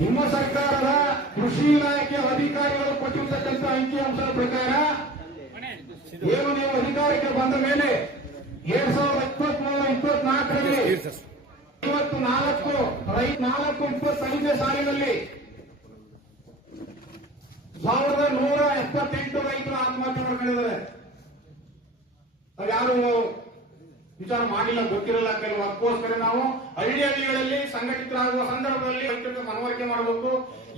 ನಿಮ್ಮ ಸರ್ಕಾರದ ಕೃಷಿ ಇಲಾಖೆ ಅಧಿಕಾರಿಗಳು ಕೊಟ್ಟಿರ್ತಕ್ಕಂಥ ಅಂಕಿಅಂಶದ ಪ್ರಕಾರ ಏನು ನೀವು ಅಧಿಕಾರಕ್ಕೆ ಬಂದ ಮೇಲೆ 2023-24ರಲ್ಲಿ 4-25 ಸಾಲಿನಲ್ಲಿ 1178 ರೈತರು ಆತ್ಮಹತ್ಯೆ ಮಾಡ್ಕೊಂಡಿದ್ದಾರೆ. ಯಾರು ವಿಚಾರ ಮಾಡಿಲ್ಲ, ಗೊತ್ತಿರಲ್ಲ ಕೆಲವು. ಅದಕ್ಕೋಸ್ಕರ ನಾವು ಹಳ್ಳಿಗಳಲ್ಲಿ ಸಂಘಟಿತರಾಗುವ ಸಂದರ್ಭದಲ್ಲಿ ರೈತರಿಗೆ ಮನವರಿಕೆ ಮಾಡಬೇಕು.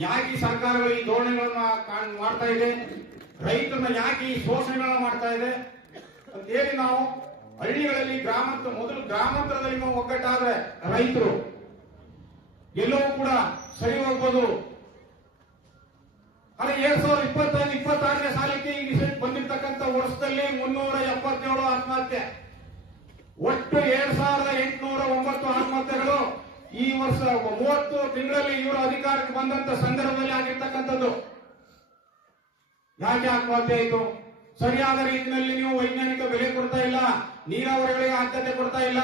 ಯಾಕೆ ಈ ಸರ್ಕಾರಗಳು ಈ ಧೋರಣೆಗಳನ್ನ ಮಾಡ್ತಾ ಇದೆ, ರೈತರನ್ನ ಯಾಕೆ ಈ ಶೋಷಣೆಗಳನ್ನ ಮಾಡ್ತಾ ಇದೆ ಅಂತ ಹೇಳಿ ನಾವು ಹಳ್ಳಿಗಳಲ್ಲಿ ಮೊದಲು ಗ್ರಾಮಾಂತರದಲ್ಲಿ ನಾವು ಒಗ್ಗಟ್ಟಾದ್ರೆ ರೈತರು ಎಲ್ಲವೂ ಕೂಡ ಸರಿ ಹೋಗ್ಬೋದು. ಆದರೆ 2025-26ನೇ ಸಾಲಕ್ಕೆ ಈ ಬಂದಿರತಕ್ಕಂಥ ವರ್ಷದಲ್ಲಿ 377 ಆತ್ಮಹತ್ಯೆ, ಒಟ್ಟು 2809 ಆತ್ಮಹತ್ಯೆಗಳು ಈ ವರ್ಷ 30 ತಿಂಗಳಲ್ಲಿ ಇವರು ಅಧಿಕಾರಕ್ಕೆ ಬಂದಂತ ಸಂದರ್ಭದಲ್ಲಿ ಆಗಿರ್ತಕ್ಕಂಥದ್ದು. ಯಾಕೆ ಆತ್ಮಹತ್ಯೆ ಆಯಿತು? ಸರಿಯಾದ ರೀತಿಯಲ್ಲಿ ನೀವು ವೈಜ್ಞಾನಿಕ ಬೆಲೆ ಕೊಡ್ತಾ ಇಲ್ಲ, ನೀರಾವರಿಗಳಿಗೆ ಆದ್ಯತೆ ಕೊಡ್ತಾ ಇಲ್ಲ,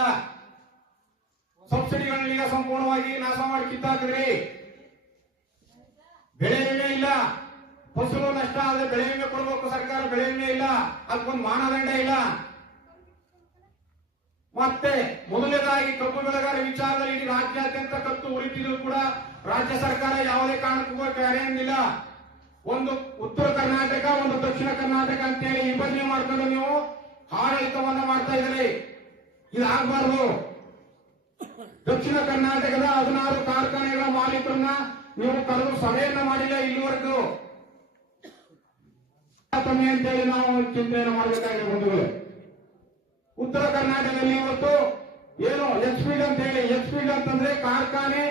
ಸಬ್ಸಿಡಿಗಳನ್ನೀಗ ಸಂಪೂರ್ಣವಾಗಿ ನಾಶ ಮಾಡಿ ಕಿತ್ತಾಕಿದ್ರಿ, ಬೆಳೆ ವಿಮೆ ಇಲ್ಲ, ಫಸಲು ನಷ್ಟ ಆದ್ರೆ ಬೆಳೆ ವಿಮೆ ಕೊಡಬೇಕು ಸರ್ಕಾರ, ಬೆಳೆ ವಿಮೆ ಇಲ್ಲ, ಅದಕ್ಕೊಂದು ಮಾನದಂಡ ಇಲ್ಲ. ಮತ್ತೆ ಮೊದಲನೇದಾಗಿ ಕಬ್ಬು ಬೆಳೆಗಾರ ವಿಚಾರದಲ್ಲಿ ಇಡೀ ರಾಜ್ಯಾದ್ಯಂತ ಕತ್ತು ಉರಿತಿದ್ರು ಕೂಡ ರಾಜ್ಯ ಸರ್ಕಾರ ಯಾವುದೇ ಕಾರಣಕ್ಕೂ ಕರೆಯಂಗಿಲ್ಲ. ಒಂದು ಉತ್ತರ ಕರ್ನಾಟಕ, ಒಂದು ದಕ್ಷಿಣ ಕರ್ನಾಟಕ ಅಂತೇಳಿ ವಿಭಜನೆ ಮಾಡ್ಕೊಂಡು ನೀವು ಆಡಳಿತವನ್ನ ಮಾಡ್ತಾ ಇದ್ರಿ. ಇದಾಗಬಾರ್ದು. ದಕ್ಷಿಣ ಕರ್ನಾಟಕದ 16 ಕಾರ್ಖಾನೆಗಳ ಮಾಲೀಕರನ್ನ ನೀವು ಕರೆದು ಸಭೆಯನ್ನ ಮಾಡಿಲ್ಲ ಇಲ್ಲಿವರೆಗೂ. ಅಂತೇಳಿ ನಾವು ಚಿಂತನೆಯನ್ನು ಮಾಡಬೇಕಾಗಿದೆ ಬಂಧುಗಳು. ಉತ್ತರ ಕರ್ನಾಟಕದಲ್ಲಿ ಇವತ್ತು ಏನು ಎಕ್ಸ್ಪೀಡ್ ಅಂತ ಹೇಳಿ, ಎಕ್ಸ್ಪೀಡ್ ಅಂತಂದ್ರೆ ಕಾರ್ಖಾನೆ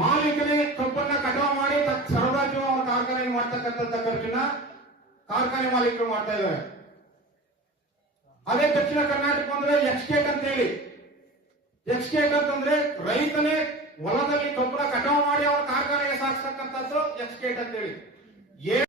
ಮಾಲೀಕನೇ ಕಬ್ಬನ್ನ ಕಟಾವು ಮಾಡಿ ಸರಬರಾಜು ಕಾರ್ಖಾನೆ ಮಾಡ್ತಕ್ಕಂಥ ಖರ್ಚನ್ನ ಕಾರ್ಖಾನೆ ಮಾಲೀಕರು ಮಾಡ್ತಾ ಇದ್ದಾರೆ. ಅದೇ ದಕ್ಷಿಣ ಕರ್ನಾಟಕ ಅಂದ್ರೆ ಎಕ್ಸ್ಟೇಟ್ ಅಂತ ಹೇಳಿ, ಎಕ್ಸ್ಟೇಟ್ ಅಂತಂದ್ರೆ ರೈತನೇ ಹೊಲದಲ್ಲಿ ಕಬ್ಬನ್ನ ಕಟಾವು ಮಾಡಿ ಅವರ ಕಾರ್ಖಾನೆಗೆ ಸಾಗಿಸ್ತಕ್ಕಂಥದ್ದು ಎಕ್ಸ್ಟೇಟ್ ಅಂತ ಹೇಳಿ.